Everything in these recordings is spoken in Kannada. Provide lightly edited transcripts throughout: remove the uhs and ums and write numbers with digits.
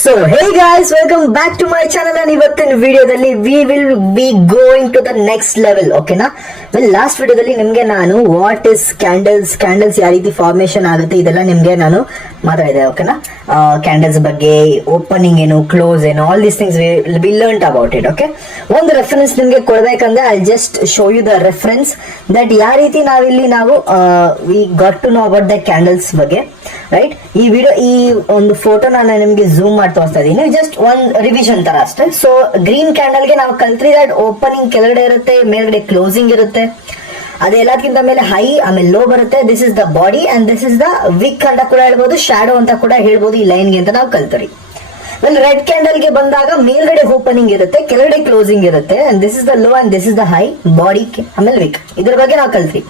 So hey guys, welcome back to my channel and ಇವತ್ತಿನ ವಿಡಿಯೋದಲ್ಲಿ we will be going to the next level. ಓಕೆನಾ? ವೆಲ್ ಲಾಸ್ಟ್ ವಿಡಿಯೋದಲ್ಲಿ ನಿಮಗೆ ನಾನು ವಾಟ್ ಇಸ್ ಕ್ಯಾಂಡಲ್ಸ್ ಯಾವ ರೀತಿ ಫಾರ್ಮೇಶನ್ ಆಗುತ್ತೆ ಇದೆಲ್ಲ ನಿಮಗೆ ನಾನು ಮಾತಾಡಿದೆ. ಓಕೆನಾ? ಕ್ಯಾಂಡಲ್ಸ್ ಬಗ್ಗೆ, ಓಪನಿಂಗ್ ಏನು, ಕ್ಲೋಸ್ ಏನು, all these things we learn about it. Okay, ಒಂದು ರೆಫರೆನ್ಸ್ ನಿಮಗೆ ಕೊಡ್ಬೇಕಂದ್ರೆ I just show you the reference that ಯಾವ ರೀತಿ ನಾವು we got to know about the candles ಬಗ್ಗೆ. ರೈಟ್, ಈ ಒಂದು ಫೋಟೋ ನಾನು ನಿಮ್ಗೆ ಝೂಮ್ ಮಾಡಿ ತೋರಿಸ್ತಾ ಇದೀನಿ, ಜಸ್ಟ್ ಒಂದ್ ರಿವಿಷನ್ ತರ ಅಷ್ಟೇ. ಸೊ ಗ್ರೀನ್ ಕ್ಯಾಂಡಲ್ ಗೆ ನಾವು ಕಲ್ತ್ರಿ ದಟ್ ಓಪನಿಂಗ್ ಕೆಳಗಡೆ ಇರುತ್ತೆ, ಮೇಲ್ಗಡೆ ಕ್ಲೋಸಿಂಗ್ ಇರುತ್ತೆ, ಅದೆಲ್ಲದಕ್ಕಿಂತ ಮೇಲೆ ಹೈ ಆಮೇಲೆ ಲೋ ಬರುತ್ತೆ. This is the body and this is the wick ಅಂತ ಕೂಡ ಹೇಳ್ಬೋದು, ಶಾಡೋ ಅಂತ ಕೂಡ ಹೇಳ್ಬೋದು ಈ ಲೈನ್ ಗೆ ಅಂತ ನಾವು ಕಲ್ತರಿ. ವೆಲ್ ರೆಡ್ ಕ್ಯಾಂಡಲ್ ಗೆ ಬಂದಾಗ ಮೇಲ್ಗಡೆ ಓಪನಿಂಗ್ ಇರುತ್ತೆ, ಕೆಳಗಡೆ ಕ್ಲೋಸಿಂಗ್ ಇರುತ್ತೆ, and this is the low and this is the high, body ಆಮೇಲೆ ವಿಕ್, ಇದ್ರ ಬಗ್ಗೆ ನಾವು ಕಲ್ತ್ರಿ.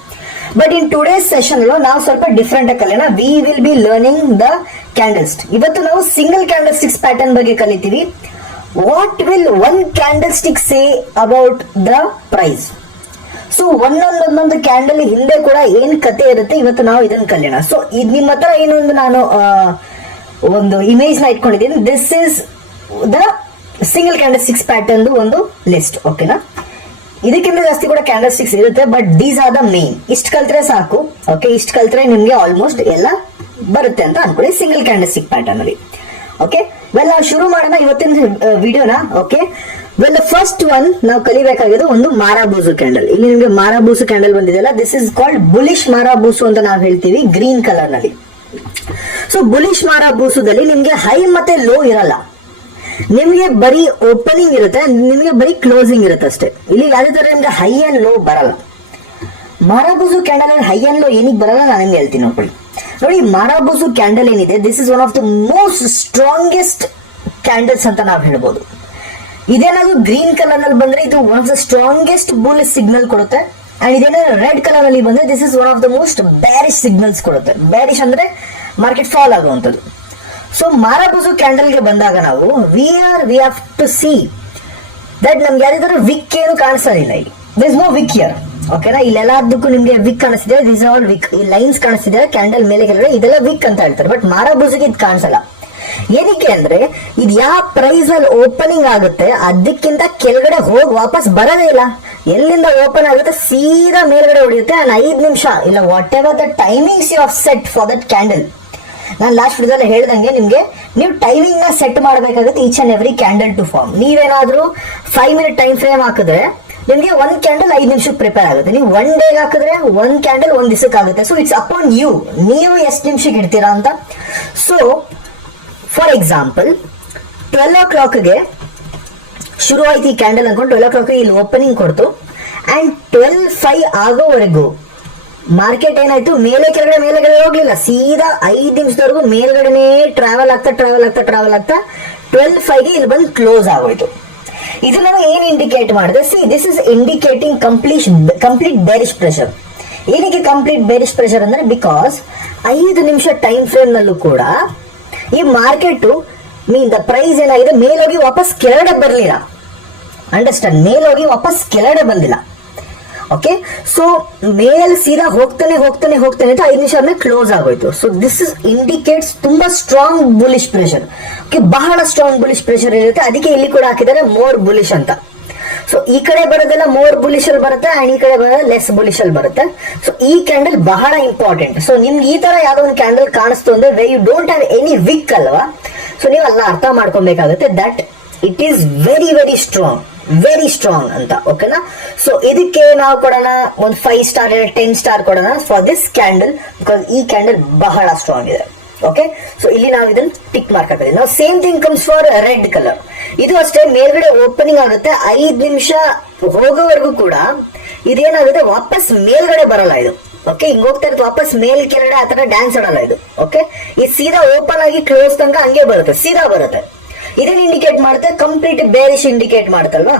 ಬಟ್ ಇನ್ ಟುಡೇಸ್ ಸೆಷನ್ ನಾವು ಸ್ವಲ್ಪ ಡಿಫ್ರೆಂಟ್ ಆಗಿ ಕಲಿಯೋಣ. We will be learning the candle stick. ಇವತ್ತು ನಾವು ಸಿಂಗಲ್ ಕ್ಯಾಂಡಲ್ ಸ್ಟಿಕ್ಸ್ ಪ್ಯಾಟರ್ನ್ ಬಗ್ಗೆ ಕಲಿತೀವಿ. What will one candle stick say about the price? So ಒಂದೊಂದೊಂದೊಂದು ಕ್ಯಾಂಡಲ್ ಹಿಂದೆ ಕೂಡ ಏನ್ ಕತೆ ಇರುತ್ತೆ, ಇವತ್ತು ನಾವು ಇದನ್ನ ಕಲಿಯೋಣ. ಸೊ ಇದು ನಿಮ್ಮ ಹತ್ರ ಏನೊಂದು ನಾನು ಒಂದು ಇಮೇಜ್ ನ ಇಟ್ಕೊಂಡಿದ್ದೀನಿ. This is the single candle sticks pattern ಒಂದು ಲಿಸ್ಟ್. ಓಕೆನಾ? ಇದಕ್ಕಿಂತ ಜಾಸ್ತಿ ಕೂಡ ಕ್ಯಾಂಡಲ್ ಸ್ಟಿಕ್ಸ್ ಇರುತ್ತೆ, but these are the main. ಇಷ್ಟು ಕಲ್ತ್ರೆ ಸಾಕು. ಓಕೆ, ಇಷ್ಟು ಕಲ್ತ್ರೆ ನಿಮ್ಗೆ ಆಲ್ಮೋಸ್ಟ್ ಎಲ್ಲ ಬರುತ್ತೆ ಅಂತ ಅನ್ಕೊಳ್ಳಿ ಸಿಂಗಲ್ ಕ್ಯಾಂಡಲ್ ಸ್ಟಿಕ್ ಪ್ಯಾಟರ್ನ್ ಅಲ್ಲಿ. ಓಕೆ, ವೆಲ್ ನಾವು ಶುರು ಮಾಡೋಣ ಇವತ್ತಿನ ವಿಡಿಯೋನ. ಓಕೆ, ವೆಲ್ ಫಸ್ಟ್ ಒನ್ ನಾವು ಕಲಿಬೇಕಾಗಿದ್ದು ಒಂದು ಮಾರಾಬೂಸು ಕ್ಯಾಂಡಲ್. ಇಲ್ಲಿ ನಿಮ್ಗೆ ಮಾರಾಬೂಸು ಕ್ಯಾಂಡಲ್ ಬಂದಿದೆಯಲ್ಲ, this is called bullish marubozu ಅಂತ ನಾವು ಹೇಳ್ತೀವಿ ಗ್ರೀನ್ ಕಲರ್ ನಲ್ಲಿ. ಸೊ ಬುಲಿಶ್ ಮಾರಾಬೂಸುದಲ್ಲಿ ನಿಮ್ಗೆ ಹೈ ಮತ್ತೆ ಲೋ ಇರಲ್ಲ, ನಿಮ್ಗೆ ಬರೀ ಓಪನಿಂಗ್ ಇರುತ್ತೆ, ನಿಮ್ಗೆ ಬರೀ ಕ್ಲೋಸಿಂಗ್ ಇರುತ್ತೆ ಅಷ್ಟೇ. ಇಲ್ಲಿ ಯಾವುದೇ ತರ ನಿಮ್ಗೆ ಹೈ ಅಂಡ್ ಲೋ ಬರಲ್ಲ. ಮಾರಾಬೂಸು ಕ್ಯಾಂಡಲ್ ಅಲ್ಲಿ ಹೈ ಅಂಡ್ ಲೋ ಏನಿಗೆ ಬರಲ್ಲ ನಾನು ನಿಮ್ಗೆ ಹೇಳ್ತೀನಿ ನೋಡ್ಕೊಳ್ಳಿ. ನೋಡಿ, ಮಾರಾಬೂಸು ಕ್ಯಾಂಡಲ್ ಏನಿದೆ, this is one of the most strongest candles ಅಂತ ನಾವು ಹೇಳ್ಬೋದು. ಇದೇನಾದ್ರು ಗ್ರೀನ್ ಕಲರ್ ನಲ್ಲಿ ಬಂದ್ರೆ ಇದು one of the strongest bullish signal ಕೊಡುತ್ತೆ. ಅಂಡ್ ಇದೇನಾದ್ರು ರೆಡ್ ಕಲರ್ ಅಲ್ಲಿ ಬಂದ್ರೆ this is one of the most bearish signals ಕೊಡುತ್ತೆ. ಬ್ಯಾರಿಶ್ ಅಂದ್ರೆ ಮಾರ್ಕೆಟ್ ಫಾಲ್ ಆಗುವಂಥದ್ದು. ಸೊ ಮಾರಾಬೂಸು ಕ್ಯಾಂಡಲ್ ಗೆ ಬಂದಾಗ ನಾವು V have to see that ನಮ್ಗೆ ಯಾರಿದಾರು ವಿಕ್ ಏನು ಕಾಣಿಸೋದಿಲ್ಲ. ಇಲ್ಲಿ ದಿಸ್ ನೋ ವಿಕ್ ಹಿಯರ್. ಓಕೆನಾ? ಇಲ್ಲೆಲ್ಲದಕ್ಕೂ ನಿಮ್ಗೆ ವಿಕ್ ಕಾಣಿಸ್ತಿದೆ, ದಿಸ್ ಆಲ್ ವಿಕ್. ಈ ಲೈನ್ಸ್ ಕಾಣಿಸ್ತಿದೆ ಕ್ಯಾಂಡಲ್ ಮೇಲೆ ಕೆಳಗಡೆ, ಇದೆಲ್ಲ ವಿಕ್ ಅಂತ ಹೇಳ್ತಾರೆ. ಬಟ್ ಮಾರಾಬೂಸಿಗೆ ಇದು ಕಾಣಿಸಲ್ಲ. ಏನಕ್ಕೆ ಅಂದ್ರೆ ಇದು ಯಾವ ಪ್ರೈಸ್ ಅಲ್ಲಿ ಓಪನಿಂಗ್ ಆಗುತ್ತೆ ಅದಕ್ಕಿಂತ ಕೆಳಗಡೆ ಹೋಗಿ ವಾಪಸ್ ಬರೋದೇ ಇಲ್ಲ. ಎಲ್ಲಿಂದ ಓಪನ್ ಆಗುತ್ತೆ ಸೀದಾ ಮೇಲ್ಗಡೆ ಹೊಡೆಯುತ್ತೆ. ಅಂಡ್ 5 ನಿಮಿಷ ಇಲ್ಲ whatever the timings you have set for that candle. ನಾನು ಲಾಸ್ಟ್ ವಿಡಿಯೋದಲ್ಲಿ ಹೇಳ್ದಂಗೆ ನಿಮ್ಗೆ ನೀವು ಟೈಮಿಂಗ್ ನ ಸೆಟ್ ಮಾಡಬೇಕಾಗುತ್ತೆ each and every candle to form. ನೀವೇನಾದ್ರೂ 5 ಮಿನಿಟ್ ಟೈಮ್ ಫ್ರೇಮ್ ಹಾಕಿದ್ರೆ ನಿಮ್ಗೆ 1 ಕ್ಯಾಂಡಲ್ 5 ನಿಮಿಷಕ್ಕೆ ಪ್ರಿಪೇರ್ ಆಗುತ್ತೆ. ನೀವು 1 ಡೇಗೆ ಹಾಕಿದ್ರೆ 1 ಕ್ಯಾಂಡಲ್ 1 ದಿವಸಕ್ಕೆ ಆಗುತ್ತೆ. ಸೊ ಇಟ್ಸ್ ಅಪಾನ್ ಯು, ನೀವು ಎಷ್ಟು ನಿಮಿಷಕ್ಕೆ ಇಡ್ತೀರಾ ಅಂತ. ಸೊ ಫಾರ್ ಎಕ್ಸಾಂಪಲ್ 12 o'clockಗೆ ಶುರು ಆಯ್ತು ಈ ಕ್ಯಾಂಡಲ್ ಅನ್ಕೊಂಡು 12 o'clock ಇಲ್ಲಿ ಓಪನಿಂಗ್ ಕೊಡ್ತು ಅಂಡ್ 12:05 ಆಗೋವರೆಗೂ ಮಾರ್ಕೆಟ್ ಏನಾಯ್ತು, ಮೇಲೆ ಕೆಳಗಡೆ ಹೋಗ್ಲಿಲ್ಲ, ಸೀದಾ 5 ನಿಮಿಷದವರೆಗೂ ಮೇಲ್ಗಡೆನೆ ಟ್ರಾವೆಲ್ ಆಗ್ತಾ 12:05ಗೆ ಇಲ್ಲಿ ಬಂದು ಕ್ಲೋಸ್ ಆಗೋಯ್ತು. ಇದು ನಾವು ಏನ್ ಇಂಡಿಕೇಟ್ ಮಾಡಿದೆ? C, this is indicating complete bearish pressure. ಏನಕ್ಕೆ ಕಂಪ್ಲೀಟ್ ಬೇರಿಶ್ ಪ್ರೆಷರ್ ಅಂದ್ರೆ, ಬಿಕಾಸ್ 5 ನಿಮಿಷ ಟೈಮ್ ಫ್ರೇಮ್ ನಲ್ಲೂ ಕೂಡ ಈ ಮಾರ್ಕೆಟ್ ದ ಪ್ರೈಸ್ ಏನಾಗಿದೆ, ಮೇಲೋಗಿ ವಾಪಸ್ ಕೆಳಗಡೆ ಬರ್ಲಿಲ್ಲ. ಅಂಡರ್ಸ್ಟ್ಯಾಂಡ್? ಮೇಲೋಗಿ ವಾಪಸ್ ಕೆಳಗಡೆ ಬಂದಿಲ್ಲ. ಓಕೆ, ಸೊ ಮೇಲ್ ಸೀದಾ ಹೋಗ್ತಾನೆ ಅಂತ 5 ನಿಮಿಷ ಆದ್ಮೇಲೆ ಕ್ಲೋಸ್ ಆಗೋಯ್ತು. ಸೊ ದಿಸ್ ಇಸ್ ಇಂಡಿಕೇಟ್ಸ್ ತುಂಬಾ ಸ್ಟ್ರಾಂಗ್ ಬುಲಿಶ್ ಪ್ರೆಷರ್. ಓಕೆ, ಬಹಳ ಸ್ಟ್ರಾಂಗ್ ಬುಲಿಶ್ ಪ್ರೆಷರ್ ಇರುತ್ತೆ. ಅದಕ್ಕೆ ಇಲ್ಲಿ ಕೂಡ ಹಾಕಿದ್ದಾರೆ ಮೋರ್ ಬುಲಿಶ್ ಅಂತ. ಸೊ ಈ ಕಡೆ ಬರೋದೆಲ್ಲ ಮೋರ್ ಬುಲಿಶ್ ಅಲ್ಲಿ ಬರುತ್ತೆ ಅಂಡ್ ಈ ಕಡೆ ಬರೋದು ಲೆಸ್ ಬುಲಿಶ್ ಅಲ್ಲಿ ಬರುತ್ತೆ. ಸೊ ಈ ಕ್ಯಾಂಡಲ್ ಬಹಳ ಇಂಪಾರ್ಟೆಂಟ್. ಸೊ ನಿಮ್ಗೆ ಈ ತರ ಯಾವ್ದೋ ಒಂದು ಕ್ಯಾಂಡಲ್ ಕಾಣಿಸ್ತು ಅಂದ್ರೆ way you don't have any wick ಅಲ್ವಾ. ಸೊ ನೀವು ಅಲ್ಲ ಅರ್ಥ ಮಾಡ್ಕೊಬೇಕಾಗುತ್ತೆ that it is very very strong ಅಂತ. ಓಕೆನಾ? ಸೊ ಇದಕ್ಕೆ ನಾವು ಕೊಡೋಣ ಒಂದು 5 ಸ್ಟಾರ್ 10 ಸ್ಟಾರ್ ಕೊಡೋಣ ಫಾರ್ ದಿಸ್ ಕ್ಯಾಂಡಲ್, ಬಿಕಾಸ್ ಈ ಕ್ಯಾಂಡಲ್ ಬಹಳ ಸ್ಟ್ರಾಂಗ್ ಇದೆ. ಓಕೆ, ಸೊ ಇಲ್ಲಿ ನಾವು ಇದನ್ನ ಟಿಕ್ ಮಾರ್ಕ್ ಹಾಕಿದ್ವಿ. ನಾವು same thing comes for red colour. ಇದು ಅಷ್ಟೇ, ಮೇಲ್ಗಡೆ ಓಪನಿಂಗ್ ಆಗುತ್ತೆ, 5 ನಿಮಿಷ ಹೋಗೋವರೆಗೂ ಕೂಡ ಇದೇನಾಗುತ್ತೆ, ವಾಪಸ್ ಮೇಲ್ಗಡೆ ಬರಲ್ಲ ಇದು. ಓಕೆ, ಹಿಂಗ್ ಹೋಗ್ತಾ ಇರುತ್ತೆ, ವಾಪಸ್ ಮೇಲ್ ಕೆಳಗಡೆ ಆತರ ಡ್ಯಾನ್ಸ್ ಆಡಲ್ಲ ಇದು. ಓಕೆ, ಈ ಸೀದಾ ಓಪನ್ ಆಗಿ ಕ್ಲೋಸ್ ತನಕ ಹಂಗೆ ಬರುತ್ತೆ, ಸೀದಾ ಬರುತ್ತೆ. ಇದನ್ನ ಇಂಡಿಕೇಟ್ ಮಾಡುತ್ತೆ, ಕಂಪ್ಲೀಟ್ ಬೇರಿಶ್ ಇಂಡಿಕೇಟ್ ಮಾಡುತ್ತಲ್ವಾ.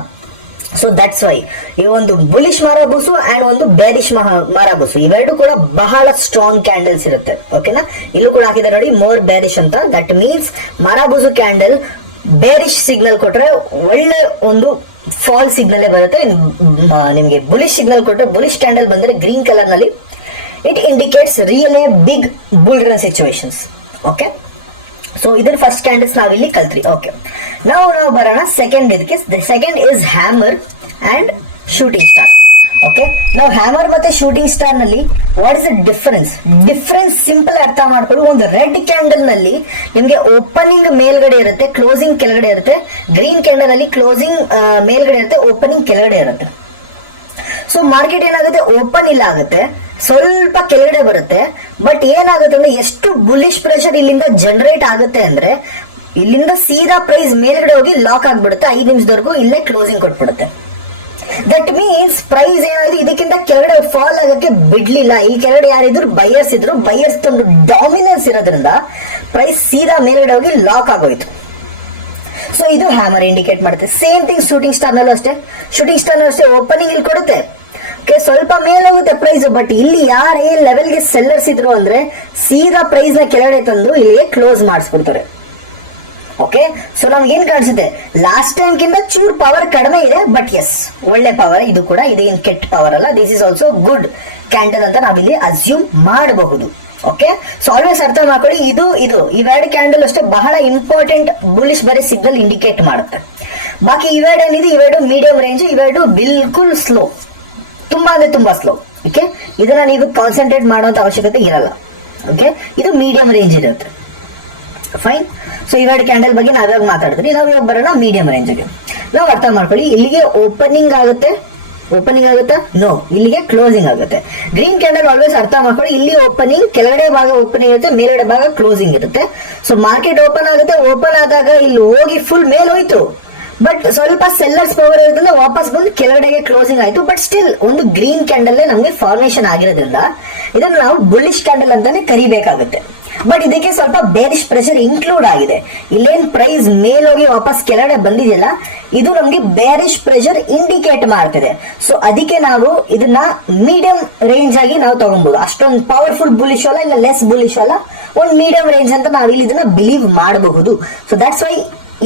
ಸೊ ದಟ್ಸ್ ವೈ ಈ ಒಂದು ಬುಲಿಶ್ ಮಾರಾಬೂಸು ಅಂಡ್ ಒಂದು ಬೇರಿಶ್ ಮಾರಾಬೂಸು ಇವೆರಡು ಕೂಡ ಬಹಳ ಸ್ಟ್ರಾಂಗ್ ಕ್ಯಾಂಡಲ್ಸ್ ಇರುತ್ತೆ. ಓಕೆನಾ? ಇಲ್ಲೂ ಕೂಡ ಹಾಕಿದ್ದಾರೆ ನೋಡಿ, ಮೋರ್ ಬೇರಿಶ್ ಅಂತ. That means marubozu candle bearish signal ಕೊಟ್ರೆ ಒಳ್ಳೆ ಒಂದು ಫಾಲ್ ಸಿಗ್ನಲ್ ಬರುತ್ತೆ. ನಿಮಗೆ ಬುಲಿಶ್ ಸಿಗ್ನಲ್ ಕೊಟ್ರೆ, ಬುಲಿಶ್ ಕ್ಯಾಂಡಲ್ ಬಂದ್ರೆ ಗ್ರೀನ್ ಕಲರ್ ನಲ್ಲಿ, it indicates real a big bull run situations. Okay, so ಇದ್ರ ಫಸ್ಟ್ ಕ್ಯಾಂಡಲ್ಸ್ ನಾವ್ ಇಲ್ಲಿ ಕಲ್ತ್ರಿ. ಓಕೆ, ನಾವು ಬರೋಣ ಸೆಕೆಂಡ್ ಇದಕ್ಕೆ. Second is hammer and shooting star. Okay, ನಾವು ಹ್ಯಾಮರ್ ಮತ್ತೆ ಶೂಟಿಂಗ್ ಸ್ಟಾರ್ ನಲ್ಲಿ what is the difference simple ಅರ್ಥ ಮಾಡ್ಕೊಳ್ಳಿ. ಒಂದು ರೆಡ್ ಕ್ಯಾಂಡಲ್ ನಲ್ಲಿ ನಿಮ್ಗೆ ಓಪನಿಂಗ್ ಮೇಲ್ಗಡೆ ಇರುತ್ತೆ, ಕ್ಲೋಸಿಂಗ್ ಕೆಳಗಡೆ ಇರುತ್ತೆ. ಗ್ರೀನ್ ಕ್ಯಾಂಡಲ್ ಅಲ್ಲಿ ಕ್ಲೋಸಿಂಗ್ ಮೇಲ್ಗಡೆ ಇರುತ್ತೆ, ಓಪನಿಂಗ್ ಕೆಳಗಡೆ ಇರುತ್ತೆ. ಸೊ ಮಾರ್ಕೆಟ್ ಏನಾಗುತ್ತೆ, ಓಪನ್ ಇಲ್ಲ ಆಗುತ್ತೆ, ಸ್ವಲ್ಪ ಕೆಳಗಡೆ ಬರುತ್ತೆ. ಬಟ್ ಏನಾಗುತ್ತೆ ಅಂದ್ರೆ ಎಷ್ಟು ಬುಲಿಶ್ ಪ್ರೆಷರ್ ಇಲ್ಲಿಂದ ಜನರೇಟ್ ಆಗುತ್ತೆ ಅಂದ್ರೆ ಇಲ್ಲಿಂದ ಸೀದಾ ಪ್ರೈಸ್ ಮೇಲ್ಗಡೆ ಹೋಗಿ ಲಾಕ್ ಆಗ್ಬಿಡುತ್ತೆ, 5 ನಿಮಿಷದವರೆಗೂ ಇಲ್ಲೇ ಕ್ಲೋಸಿಂಗ್ ಕೊಟ್ಬಿಡುತ್ತೆ. ದಟ್ ಮೀನ್ಸ್ ಪ್ರೈಸ್ ಏನಾದ್ರು ಇದಕ್ಕಿಂತ ಕೆಳಗಡೆ ಫಾಲ್ ಆಗಕ್ಕೆ ಬಿಡ್ಲಿಲ್ಲ. ಈ ಕೆಳಗಡೆ ಯಾರಿದ್ರು ಬೈಯರ್ಸ್ ಇದ್ರು, ಬೈಯರ್ಸ್ ಒಂದು ಡಾಮಿನೆನ್ಸ್ ಇರೋದ್ರಿಂದ ಪ್ರೈಸ್ ಸೀದಾ ಮೇಲ್ಗಡೆ ಹೋಗಿ ಲಾಕ್ ಆಗೋಯ್ತು. ಸೊ ಇದು ಹ್ಯಾಮರ್ ಇಂಡಿಕೇಟ್ ಮಾಡುತ್ತೆ. ಸೇಮ್ ಥಿಂಗ್ ಶೂಟಿಂಗ್ ಸ್ಟಾರ್ ನಲ್ಲೂ ಅಷ್ಟೇ. ಶೂಟಿಂಗ್ ಸ್ಟಾರ್ ನಲ್ಲೂ ಅಷ್ಟೇ, ಓಪನಿಂಗ್ ಇಲ್ಲಿ ಕೊಡುತ್ತೆ, ಸ್ವಲ್ಪ ಮೇಲೆ ಹೋಗುತ್ತೆ ಪ್ರೈಸ್. ಬಟ್ ಇಲ್ಲಿ ಯಾರು ಏನ್ ಲೆವೆಲ್ಗೆ ಸೆಲ್ಲರ್ಸ್ ಇದ್ರು ಅಂದ್ರೆ ಸೀದಾ ಪ್ರೈಸ್ ನ ಕೆಳಗಡೆ ತಂದು ಇಲ್ಲಿಗೆ ಕ್ಲೋಸ್ ಮಾಡಿಸ್ಬಿಡ್ತಾರೆ. ಓಕೆ, ಸೊ ನಮ್ಗೆ ಏನ್ ಕಾಣಿಸುತ್ತೆ, ಲಾಸ್ಟ್ ಟೈಮ್ ಕಿಂತ ಚೂರ್ ಪವರ್ ಕಡಿಮೆ ಇದೆ, ಬಟ್ ಎಸ್ ಒಳ್ಳೆ ಪವರ್ ಇದು ಕೂಡ. ಇದೇನ್ ಕೆಟ್ಟ ಪವರ್ ಅಲ್ಲ, this is also good candle ಅಂತ ನಾವಿಲ್ಲಿ ಅಸ್ಯೂಮ್ ಮಾಡಬಹುದು. ಓಕೆ, ಸೊ ಆಲ್ವೇಸ್ ಅರ್ಥ ಮಾಡ್ಕೊಳ್ಳಿ, ಇವೆರಡು ಕ್ಯಾಂಡಲ್ ಅಷ್ಟೇ ಬಹಳ ಇಂಪಾರ್ಟೆಂಟ್ ಬುಲಿಶ್ ಬರೀ ಸಿಗ್ನಲ್ ಇಂಡಿಕೇಟ್ ಮಾಡುತ್ತೆ. ಬಾಕಿ ಇವೆರಡು ಏನಿದೆ, ಇವೆರಡು ಮೀಡಿಯಂ ರೇಂಜ್, ಇವೆರಡು ಬಿಲ್ಕುಲ್ ಸ್ಲೋ, ತುಂಬಾ ಅಂದ್ರೆ ತುಂಬಾ ಸ್ಲೋ. ಓಕೆ, ಇದನ್ನ ನೀವು ಕಾನ್ಸಂಟ್ರೇಟ್ ಮಾಡುವಂತ ಅವಶ್ಯಕತೆ ಇರಲ್ಲ. ಓಕೆ, ಇದು ಮೀಡಿಯಂ ರೇಂಜ್ ಇರುತ್ತೆ. ಫೈನ್. ಸೊ ಇವೆರಡು ಕ್ಯಾಂಡಲ್ ಬಗ್ಗೆ ನಾವ್ಯಾಗ ಮಾತಾಡಿದ್ರಿ, ನಾವು ಇವಾಗ ಬರೋಣ ಮೀಡಿಯಂ ರೇಂಜ್ಗೆ. ನಾವು ಅರ್ಥ ಮಾಡ್ಕೊಳ್ಳಿ, ಇಲ್ಲಿಗೆ ಓಪನಿಂಗ್ ಆಗುತ್ತಾ, ನೋ, ಇಲ್ಲಿಗೆ ಕ್ಲೋಸಿಂಗ್ ಆಗುತ್ತೆ. ಗ್ರೀನ್ ಕ್ಯಾಂಡಲ್ ಆಲ್ವೇಸ್ ಅರ್ಥ ಮಾಡ್ಕೊಳ್ಳಿ, ಇಲ್ಲಿ ಓಪನಿಂಗ್, ಕೆಳಗಡೆ ಭಾಗ ಓಪನಿಂಗ್ ಇರುತ್ತೆ, ಮೇಲ್ಗಡೆ ಭಾಗ ಕ್ಲೋಸಿಂಗ್ ಇರುತ್ತೆ. ಸೊ ಮಾರ್ಕೆಟ್ ಓಪನ್ ಆಗುತ್ತೆ, ಓಪನ್ ಆದಾಗ ಇಲ್ಲಿ ಹೋಗಿ ಫುಲ್ ಮೇಲ್ ಹೋಯ್ತು, ಬಟ್ ಸ್ವಲ್ಪ ಸೆಲ್ಲರ್ಸ್ ಪವರ್ ಇರೋದ್ರಿಂದ ವಾಪಸ್ ಬಂದು ಕೆಳಗಡೆಗೆ ಕ್ಲೋಸಿಂಗ್ ಆಯ್ತು. ಬಟ್ ಸ್ಟಿಲ್ ಒಂದು ಗ್ರೀನ್ ಕ್ಯಾಂಡಲ್ ನಮಗೆ ಫಾರ್ಮೇಶನ್ ಆಗಿರೋದ್ರಿಂದ ಇದನ್ನ ನಾವು ಬುಲ್ಲಿಶ್ ಕ್ಯಾಂಡಲ್ ಅಂತಾನೆ ಕರಿಬೇಕಾಗುತ್ತೆ. ಬಟ್ ಇದಕ್ಕೆ ಸ್ವಲ್ಪ ಬೇರಿಶ್ ಪ್ರೆಷರ್ ಇನ್ಕ್ಲೂಡ್ ಆಗಿದೆ. ಇಲ್ಲೇನ್ ಪ್ರೈಸ್ ಮೇಲೋಗಿ ವಾಪಸ್ ಕೆಳಗಡೆ ಬಂದಿದೆಯಲ್ಲ, ಇದು ನಮ್ಗೆ ಬೇರಿಶ್ ಪ್ರೆಷರ್ ಇಂಡಿಕೇಟ್ ಮಾಡ್ತಿದೆ. ಸೊ ಅದಕ್ಕೆ ನಾವು ಇದನ್ನ ಮೀಡಿಯಂ ರೇಂಜ್ ಆಗಿ ನಾವು ತಗೊಬಹುದು. ಅಷ್ಟೊಂದು ಪವರ್ಫುಲ್ ಬುಲಿಶ್ ಅಲ್ಲ, ಇಲ್ಲ ಲೆಸ್ ಬುಲಿಶ್ ಅಲ್ಲ, ಒಂದು ಮೀಡಿಯಂ ರೇಂಜ್ ಅಂತ ನಾವು ಇಲ್ಲಿ ಇದನ್ನ ಬಿಲೀವ್ ಮಾಡಬಹುದು. So that's Y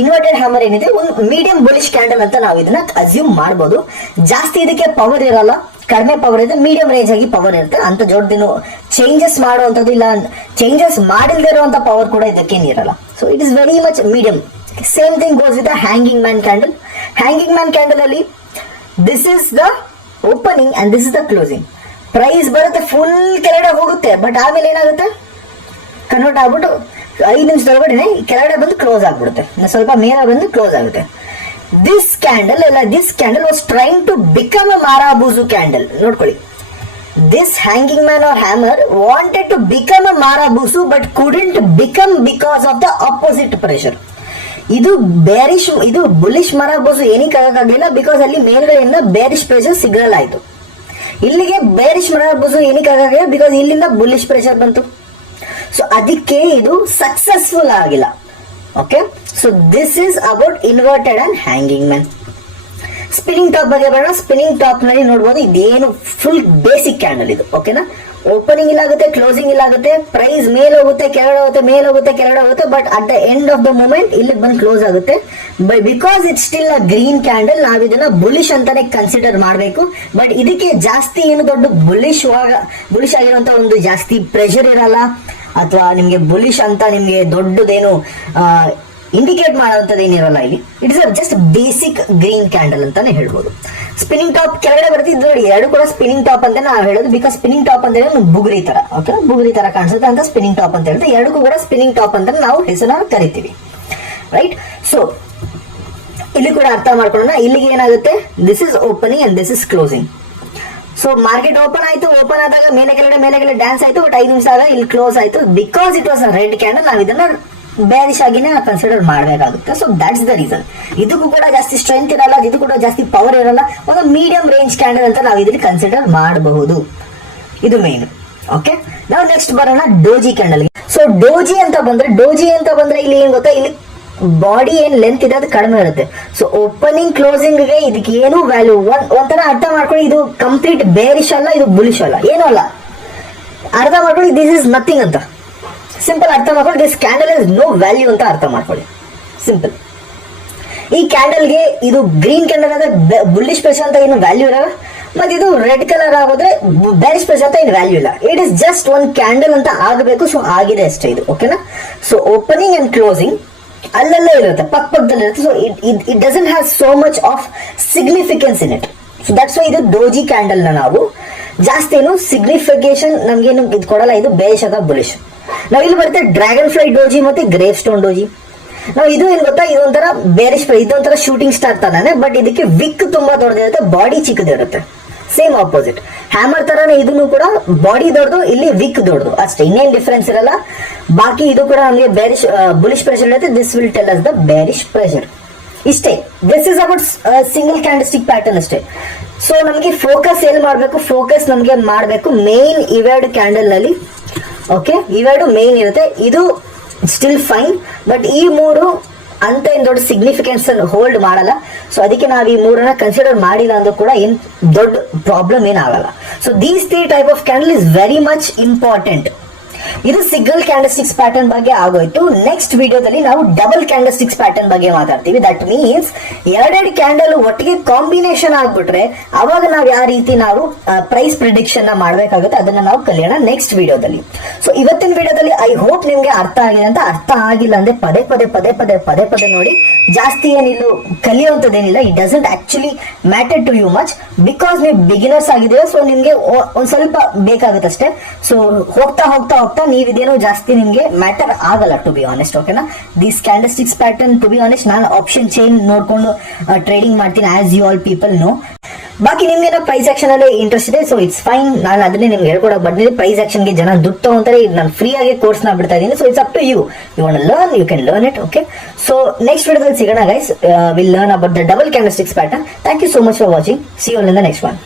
inverted hammer ಏನಿದೆ ಒಂದು ಮೀಡಿಯಂ ಬುಲಿಶ್ ಕ್ಯಾಂಡಲ್ ಅಂತ ನಾವು ಇದನ್ನ ಅಸ್ಯೂಮ್ ಮಾಡಬಹುದು. ಜಾಸ್ತಿ ಇದಕ್ಕೆ ಪವರ್ ಇರಲ್ಲ, ಕಡಿಮೆ ಪವರ್ ಇದೆ, ಮೀಡಿಯಂ ರೇಂಜ್ ಆಗಿ ಪವರ್ ಇರುತ್ತೆ. ಅಂತ ಜೋಡ್ದಿನ ಚೇಂಜಸ್ ಮಾಡುವಂತದ್ದು ಇಲ್ಲ, ಚೇಂಜಸ್ ಮಾಡಿಲ್ದೇ ಇರುವಂತ ಪವರ್ ಕೂಡ ಇದಕ್ಕೇನಿರಲ್ಲ. So it is very much medium. Same thing goes with hanging man candle. Hanging man candle ಅಲ್ಲಿ this is the opening and this is the closing. Price ಬರುತ್ತೆ, ಫುಲ್ ಕೆಳಗಡೆ ಹೋಗುತ್ತೆ, ಬಟ್ ಆಮೇಲೆ ಏನಾಗುತ್ತೆ, ಕನ್ವರ್ಟ್ ಆಗ್ಬಿಟ್ಟು 5 ನಿಮಿಷದೊಳಗಡೆ ಕೆಳಗಡೆ ಬಂದು ಕ್ಲೋಸ್ ಆಗ್ಬಿಡುತ್ತೆ, ಸ್ವಲ್ಪ ಮೇಲೆ ಬಂದು ಕ್ಲೋಸ್ ಆಗುತ್ತೆ. This candle was trying to become a marubozu candle. ನೋಡ್ಕೊಳ್ಳಿ, this hanging man or hammer wanted to become a marubozu but couldn't become because of the opposite pressure. ಇದು ಬುಲಿಶ್ ಮಾರಾಬೂಸು ಏನಕ್ಕೆ ಆಗಲಿಲ್ಲ, ಬಿಕಾಸ್ ಅಲ್ಲಿ ಮೇಲ್ಗಡೆಯಿಂದ ಬೇರಿಶ್ ಪ್ರೆಷರ್ ಸಿಗ್ನಲ್ ಆಯ್ತು. ಇಲ್ಲಿಗೆ ಬೇರಿಶ್ ಮಾರಾಬೂಸು ಏನಕ್ಕೆ ಆಗಲಿಲ್ಲ, ಬಿಕಾಸ್ ಇಲ್ಲಿಂದ ಬುಲಿಶ್ ಪ್ರೆಷರ್ ಬಂತು. ಸೊ ಅದಕ್ಕೆ ಇದು ಸಕ್ಸಸ್ಫುಲ್ ಆಗಿಲ್ಲ. Okay, so this is about inverted and hanging man. Spinning top ಬಗ್ಗೆ ಬರೋಣ. ಸ್ಪಿನ್ನಿಂಗ್ ಟಾಪ್ ನಲ್ಲಿ ನೋಡಬಹುದು, ಇದೇನು ಫುಲ್ ಬೇಸಿಕ್ ಕ್ಯಾಂಡಲ್ ಇದು. ಓಕೆನಾ, ಓಪನಿಂಗ್ ಇಲ್ಲ ಆಗುತ್ತೆ, ಕ್ಲೋಸಿಂಗ್ ಇಲ್ಲ ಆಗುತ್ತೆ, ಪ್ರೈಸ್ ಮೇಲ್ ಹೋಗುತ್ತೆ, ಕೆಳಗಡೆ ಹೋಗುತ್ತೆ, ಮೇಲ್ ಹೋಗುತ್ತೆ, ಕೆಳಗಡೆ ಹೋಗುತ್ತೆ, but at the end of the moment ಇಲ್ಲಿ ಬಂದು ಕ್ಲೋಸ್ ಆಗುತ್ತೆ. Because it still a green candle, ನಾವು ಇದನ್ನ ಬುಲಿಶ್ ಅಂತಾನೆ ಕನ್ಸಿಡರ್ ಮಾಡಬೇಕು. ಬಟ್ ಇದಕ್ಕೆ ಜಾಸ್ತಿ ಏನು ದೊಡ್ಡ ಬುಲಿಶ್ ಆಗಿರುವಂತ ಒಂದು ಜಾಸ್ತಿ ಪ್ರೆಷರ್ ಇರಲ್ಲ, ಅಥವಾ ನಿಮ್ಗೆ ಬುಲಿಶ್ ಅಂತ ನಿಮ್ಗೆ ದೊಡ್ಡದೇನು ಇಂಡಿಕೇಟ್ ಮಾಡುವಂತದ್ದು ಏನಿರಲ್ಲ. ಇಲ್ಲಿ it is just basic green candle ಅಂತಾನೆ ಹೇಳ್ಬೋದು. ಸ್ಪಿನ್ನಿಂಗ್ ಟಾಪ್ ಕೆಳಗಡೆ ಬರ್ತಿದ್ದು ನೋಡಿ, ಎರಡು ಕೂಡ ಸ್ಪಿನ್ನಿಂಗ್ ಟಾಪ್ ಅಂತ ನಾವು ಹೇಳೋದು. ಬಿಕಾಸ್ ಸ್ಪಿನ್ನಿಂಗ್ ಟಾಪ್ ಅಂತ ಹೇಳಿದ್ರೆ ಬುಗುರಿ ತರ, ಓಕೆ, ಬುಗುರಿ ತರ ಕಾಣಿಸುತ್ತೆ ಅಂತ ಸ್ಪಿನ್ನಿಂಗ್ ಟಾಪ್ ಅಂತ ಹೇಳಿದ್ರೆ, ಎರಡಕ್ಕೂ ಕೂಡ ಸ್ಪಿನ್ನಿಂಗ್ ಟಾಪ್ ಅಂತ ನಾವು ಹೆಸರನ್ನ ಕರಿತೀವಿ, ರೈಟ್. ಸೊ ಇಲ್ಲಿ ಕೂಡ ಅರ್ಥ ಮಾಡ್ಕೊಳ್ಳೋಣ. ಇಲ್ಲಿಗೆ ಏನಾಗುತ್ತೆ, this is opening and this is closing. So market open ಆಯ್ತು, ಓಪನ್ ಆದಾಗ ಮೇಲೆ ಕೆಳಗಡೆ ಡ್ಯಾನ್ಸ್ ಆಯ್ತು, ಬಟ್ 5 ನಿಮಿಷ ಆಗ ಇಲ್ಲಿ ಕ್ಲೋಸ್ ಆಯ್ತು. Because it was red candle, ನಾವು ಇದನ್ನ ಬೇರಿಶ್ ಆಗಿನೇ ಕನ್ಸಿಡರ್ ಮಾಡಬೇಕಾಗುತ್ತೆ. So that's the reason. ಇದಕ್ಕೂ ಕೂಡ ಜಾಸ್ತಿ ಸ್ಟ್ರೆಂತ್ ಇರಲ್ಲ, ಇದು ಕೂಡ ಜಾಸ್ತಿ ಪವರ್ ಇರಲ್ಲ, ಒಂದು ಮೀಡಿಯಂ ರೇಂಜ್ ಕ್ಯಾಂಡಲ್ ಅಂತ ನಾವು ಇದರಲ್ಲಿ ಕನ್ಸಿಡರ್ ಮಾಡಬಹುದು. ಇದು ಮೇನ್. ಓಕೆ, ನಾವು ನೆಕ್ಸ್ಟ್ ಬರೋಣ ಡೋಜಿ ಕ್ಯಾಂಡಲ್. ಸೊ ಡೋಜಿ ಅಂತ ಬಂದ್ರೆ ಇಲ್ಲಿ ಏನ್ ಗೊತ್ತಾ, ಇಲ್ಲಿ ಬಾಡಿ ಏನ್ ಲೆಂತ್ ಇದೆ ಅದು ಕಡಿಮೆ ಇರುತ್ತೆ. ಸೊ ಓಪನಿಂಗ್ ಕ್ಲೋಸಿಂಗ್ ಗೆ ಇದಕ್ಕೆ ಏನು ವ್ಯಾಲ್ಯೂ ಒಂಥರ ಅರ್ಥ ಮಾಡ್ಕೊಳ್ಳಿ. ಇದು ಕಂಪ್ಲೀಟ್ ಬೇರಿಶ್ ಅಲ್ಲ, ಇದು ಬುಲಿಶ್ ಅಲ್ಲ, ಏನೂ ಅಲ್ಲ. ಅರ್ಥ ಮಾಡ್ಕೊಳ್ಳಿ, ದಿಸ್ ಇಸ್ ನಥಿಂಗ್ ಅಂತ ಸಿಂಪಲ್ ಅರ್ಥ ಮಾಡ್ಕೊಳ್ಳಿ. This candle is no value ಅಂತ ಅರ್ಥ ಮಾಡ್ಕೊಳ್ಳಿ, ಸಿಂಪಲ್. ಈ ಕ್ಯಾಂಡಲ್ಗೆ ಇದು ಗ್ರೀನ್ ಕ್ಯಾಂಡಲ್ ಅಂದ್ರೆ ಬುಲ್ಲಿಶ್ ಪ್ರೆಷರ್ ಅಂತ ಏನು ವ್ಯಾಲ್ಯೂ ಇರಲ್ಲ, ಮತ್ತೆ ಇದು ರೆಡ್ ಕಲರ್ ಆಗೋದ್ರೆ ಬೇರಿಶ್ ಪ್ರೆಷರ್ ಅಂತ ಏನು ವ್ಯಾಲ್ಯೂ ಇಲ್ಲ. ಇಟ್ ಇಸ್ ಜಸ್ಟ್ ಒಂದು ಕ್ಯಾಂಡಲ್ ಅಂತ ಆಗಬೇಕು. ಸೊ ಆಗಿದೆ ಅಷ್ಟೇ ಇದು. ಓಕೆನಾ. ಸೊ ಓಪನಿಂಗ್ ಅಂಡ್ ಕ್ಲೋಸಿಂಗ್ ಅಲ್ಲೆಲ್ಲ ಇರುತ್ತೆ, ಪಕ್ಕದಲ್ಲಿ ಇರುತ್ತೆ. So it doesn't have so much of significance in it. So that's Y ಇದು ಡೋಜಿ ಕ್ಯಾಂಡಲ್ ನ ನಾವು ಜಾಸ್ತಿ ಏನು ಸಿಗ್ನಿಫಿಕೇಶನ್ ನಮ್ಗೇನು ಇದು ಕೊಡಲ್ಲ. ಇದು ಬೇರಿಶ್ ಅಥವಾ ಬುಲಿಶ್. ನಾವು ಇಲ್ಲಿ ಬರುತ್ತೆ ಡ್ರ್ಯಾಗನ್ ಫ್ಲೈ ಡೋಜಿ ಮತ್ತೆ ಗ್ರೇವ್ ಸ್ಟೋನ್ ಡೋಜಿ. ನಾವು ಇದು ಏನ್ ಗೊತ್ತಾ, ಇದೊಂಥರ ಬೇರಿಶ್, ಇದೊಂಥರ ಶೂಟಿಂಗ್ ಸ್ಟಾರ್ ತರಾನೇ, ಬಟ್ ಇದಕ್ಕೆ ವಿಕ್ ತುಂಬಾ ದೊಡ್ಡದಿರುತ್ತೆ, ಬಾಡಿ ಚಿಕ್ಕದಿರುತ್ತೆ. ಸೇಮ್ ಆಪೋಸಿಟ್ ಹ್ಯಾಮರ್ ತರಾನೇ ಇದನ್ನು ಕೂಡ ಬಾಡಿ ದೊಡ್ಡದು, ಇಲ್ಲಿ ವಿಕ್ ದೊಡ್ಡದು ಅಷ್ಟೇ, ಇನ್ನೇನ್ ಡಿಫರೆನ್ಸ್ ಇರಲ್ಲ. ಬಾಕಿ ಇದು ಕೂಡ ನಮಗೆ ಬೇರಿಶ್ ಬುಲಿಶ್ ಪ್ರೆಷರ್ ಇರುತ್ತೆ. This will tell us the bearish pressure. ಇಷ್ಟೇ. This is about single candlestick pattern ಅಷ್ಟೇ. ಸೊ ನಮಗೆ ಫೋಕಸ್ ಎಲ್ಲಿ ಮಾಡಬೇಕು, ಫೋಕಸ್ ನಮಗೆ ಮಾಡಬೇಕು ಮೇನ್ ಇವೆರಡು ಕ್ಯಾಂಡಲ್ ನಲ್ಲಿ. ಓಕೆ, ಇವೆರಡು ಮೇನ್ ಇರುತ್ತೆ. ಇದು ಸ್ಟಿಲ್ ಫೈನ್, ಬಟ್ ಈ ಮೂರು ಅಂತ ಏನ್ ದೊಡ್ಡ ಸಿಗ್ನಿಫಿಕೆನ್ಸ್ ಹೋಲ್ಡ್ ಮಾಡಲ್ಲ. ಸೊ ಅದಕ್ಕೆ ನಾವು ಈ ಮೂರನ್ನ ಕನ್ಸಿಡರ್ ಮಾಡಿಲ್ಲ ಅಂದ್ರೂ ಕೂಡ ಏನ್ ದೊಡ್ಡ ಪ್ರಾಬ್ಲಮ್ ಏನಾಗಲ್ಲ. So these 3 type of candle is very much important. ಇದು ಸಿಂಗಲ್ ಕ್ಯಾಂಡಲ್ಸ್ಟಿಕ್ಸ್ ಪ್ಯಾಟರ್ನ್ ಬಗ್ಗೆ ಆಗೋಯ್ತು. ನೆಕ್ಸ್ಟ್ ವಿಡಿಯೋದಲ್ಲಿ ನಾವು ಡಬಲ್ ಕ್ಯಾಂಡಲ್ಸ್ಟಿಕ್ಸ್ ಪ್ಯಾಟರ್ನ್ ಬಗ್ಗೆ ಮಾತಾಡ್ತೀವಿ. ದಟ್ ಮೀನ್ಸ್ ಎರಡೆರಡು ಕ್ಯಾಂಡಲ್ ಒಟ್ಟಿಗೆ ಕಾಂಬಿನೇಷನ್ ಆಗ್ಬಿಟ್ರೆ ಅವಾಗ ನಾವು ಯಾವ ರೀತಿ ನಾವು ಪ್ರೈಸ್ ಪ್ರಿಡಿಕ್ಷನ್ ನ ಮಾಡ್ಬೇಕಾಗುತ್ತೆ ಅದನ್ನ ನಾವು ಕಲಿಯೋಣ ನೆಕ್ಸ್ಟ್ ವಿಡಿಯೋದಲ್ಲಿ. ಸೊ ಇವತ್ತಿನ ವಿಡಿಯೋದಲ್ಲಿ ಐ ಹೋಪ್ ನಿಮ್ಗೆ ಅರ್ಥ ಆಗಿದೆ ಅಂತ. ಅರ್ಥ ಆಗಿಲ್ಲ ಅಂದ್ರೆ ಪದೇ ಪದೇ ಪದೇ ಪದೇ ಪದೇ ಪದೇ ನೋಡಿ. ಜಾಸ್ತಿ ಏನಿಲ್ಲ ಕಲಿಯುವಂತದ್ದೇನಿಲ್ಲ. It doesn't actually matter to you much because ನೀವು ಬಿಗಿನರ್ಸ್ ಆಗಿದ್ದೀರಾ. ಸೊ ನಿಮ್ಗೆ ಒಂದ್ ಸ್ವಲ್ಪ ಬೇಕಾಗುತ್ತೆ ಅಷ್ಟೇ. ಸೊ ಹೋಗ್ತಾ ಹೋಗ್ತಾ ಹೋಗ್ತಾ ನೀವು ಇದೇನೋ ಜಾಸ್ತಿ ನಿಮ್ಗೆ ಮ್ಯಾಟರ್ ಆಗಲ್ಲ ಟು ಬಿ ಆನೆಸ್ಟ್. ಓಕೆನಾ. This candlesticks pattern to be honest ನಾನು ಆಪ್ಷನ್ ಚೈನ್ ನೋಡ್ಕೊಂಡು ಟ್ರೇಡಿಂಗ್ ಮಾಡ್ತೀನಿ as you all people know. ಬಾಕಿ ನಿಮ್ಗೆ ಪ್ರೈಸ್ ಆಕ್ಷನ್ ಅಲ್ಲಿ ಇಂಟ್ರೆಸ್ಟ್ ಇದೆ, ಸೊ ಇಟ್ಸ್ ಫೈನ್. ನಾನು ಅದನ್ನೇ ನಿಮ್ಗೆ ಹೇಳ್ಕೊಡಕ್ ಬಂದಿದ್ದೆ. ಪ್ರೈಸ್ ಆಕ್ಷನ್ ಗೆ ಜನ ದುಡ್ಡು ತಗೊಂತಾರೆ. ನಾನು ಫ್ರೀ ಆಗಿ ಕೋರ್ಸ್ ನ ಬಿಡ್ತಾ ಇದ್ದೀನಿ. So it's up to you. You want learn, you can learn it. Okay. So next ವಿಡಿಯೋದಲ್ಲಿ ಸಿಗೋಣ guys. Will learn about the double candlesticks pattern. Thank you so much for watching. See you all in the next one.